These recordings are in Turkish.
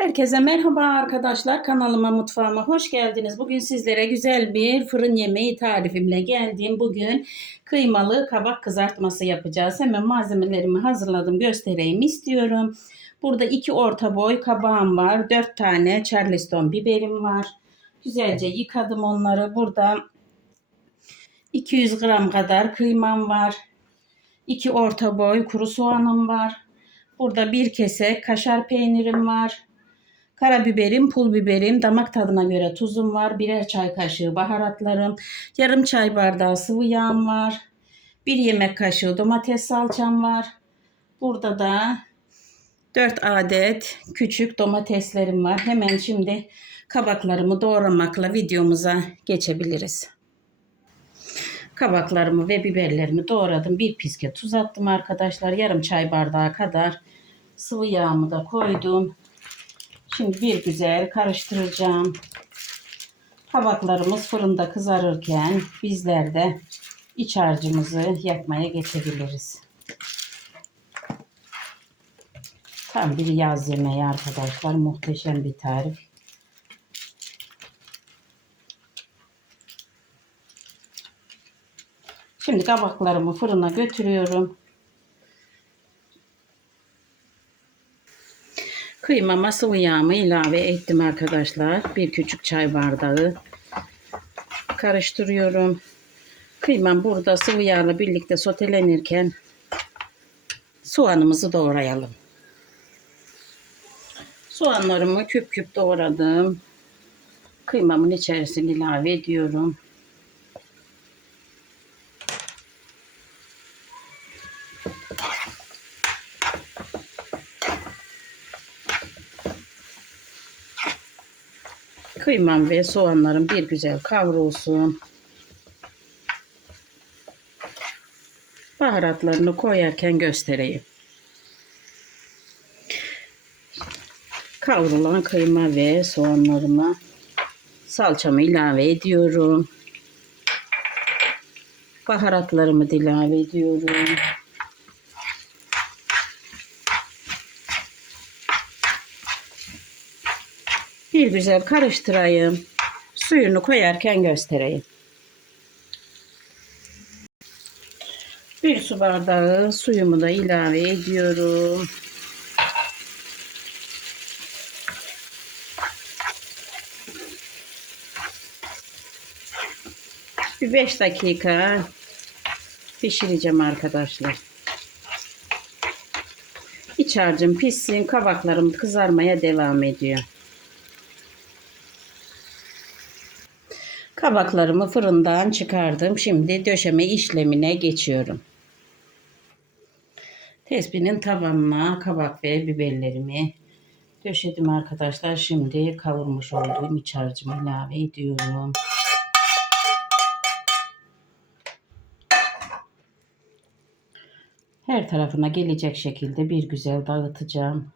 Herkese merhaba arkadaşlar. Kanalıma mutfağıma hoş geldiniz. Bugün sizlere güzel bir fırın yemeği tarifimle geldim. Bugün kıymalı kabak kızartması yapacağız. Hemen malzemelerimi hazırladım göstereyim istiyorum. Burada iki orta boy kabağım var. Dört tane charleston biberim var. Güzelce yıkadım onları. Burada 200 gram kadar kıymam var. İki orta boy kuru soğanım var. Burada bir kese kaşar peynirim var. Karabiberim, pul biberim, damak tadına göre tuzum var. Birer çay kaşığı baharatlarım. Yarım çay bardağı sıvı yağım var. Bir yemek kaşığı domates salçam var. Burada da 4 adet küçük domateslerim var. Hemen şimdi kabaklarımı doğramakla videomuza geçebiliriz. Kabaklarımı ve biberlerimi doğradım. Bir piske tuz attım arkadaşlar. Yarım çay bardağı kadar sıvı yağımı da koydum. Şimdi bir güzel karıştıracağım. Kabaklarımız fırında kızarırken bizler de iç harcımızı yapmaya geçebiliriz. Tam bir yaz yemeği arkadaşlar. Muhteşem bir tarif. Şimdi kabaklarımı fırına götürüyorum. Kıymama sıvı yağımı ilave ettim arkadaşlar. Bir küçük çay bardağı karıştırıyorum. Kıymam burada sıvı yağla birlikte sotelenirken soğanımızı doğrayalım. Soğanlarımı küp küp doğradım. Kıymamın içerisine ilave ediyorum. Kıymam ve soğanlarım bir güzel kavrulsun. Baharatlarını koyarken göstereyim. Kavrulan kıyma ve soğanlarıma salçamı ilave ediyorum. Baharatlarımı ilave ediyorum. Bir güzel karıştırayım. Suyunu koyarken göstereyim. Bir su bardağı suyumu da ilave ediyorum. Bir 5 dakika pişireceğim arkadaşlar. İç harcım pişsin, kabaklarım kızarmaya devam ediyor. Kabaklarımı fırından çıkardım. Şimdi döşeme işlemine geçiyorum. Tespinin tabanına kabak ve biberlerimi döşedim arkadaşlar. Şimdi kavurmuş olduğum iç harcımı ilave ediyorum. Her tarafına gelecek şekilde bir güzel dağıtacağım.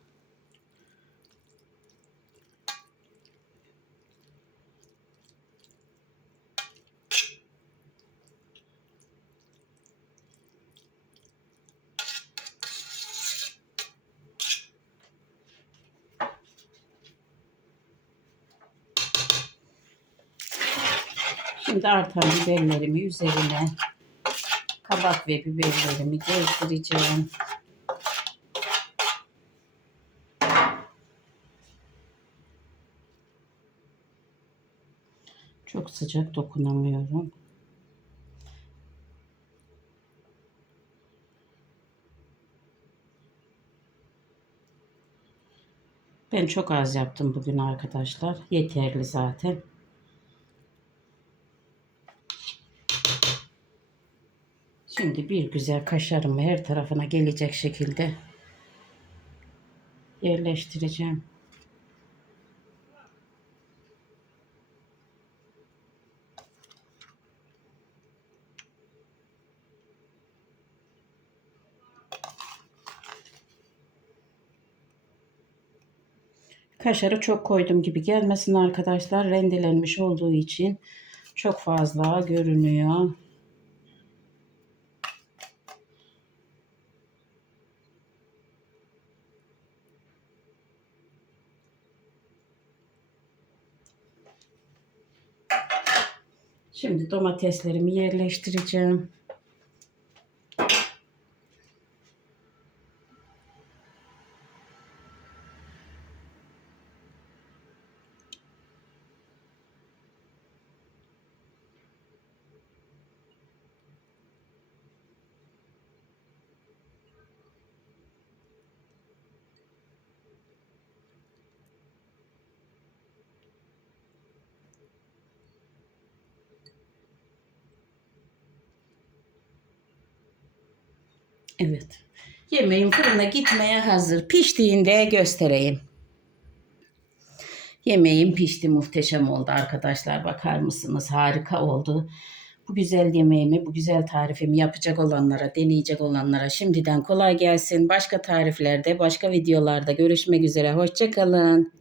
Şimdi artan biberlerimi üzerine kabak ve biberlerimi gezdireceğim. Çok sıcak dokunamıyorum. Ben çok az yaptım bugün arkadaşlar. Yeterli zaten. Şimdi bir güzel kaşarımı her tarafına gelecek şekilde yerleştireceğim. Kaşarı çok koydum gibi gelmesin arkadaşlar. Rendelenmiş olduğu için çok fazla görünüyor. Şimdi domateslerimi yerleştireceğim. Evet. Yemeğim fırına gitmeye hazır. Piştiğinde göstereyim. Yemeğim pişti. Muhteşem oldu arkadaşlar. Bakar mısınız? Harika oldu. Bu güzel yemeğimi, bu güzel tarifimi yapacak olanlara, deneyecek olanlara şimdiden kolay gelsin. Başka tariflerde, başka videolarda görüşmek üzere. Hoşçakalın.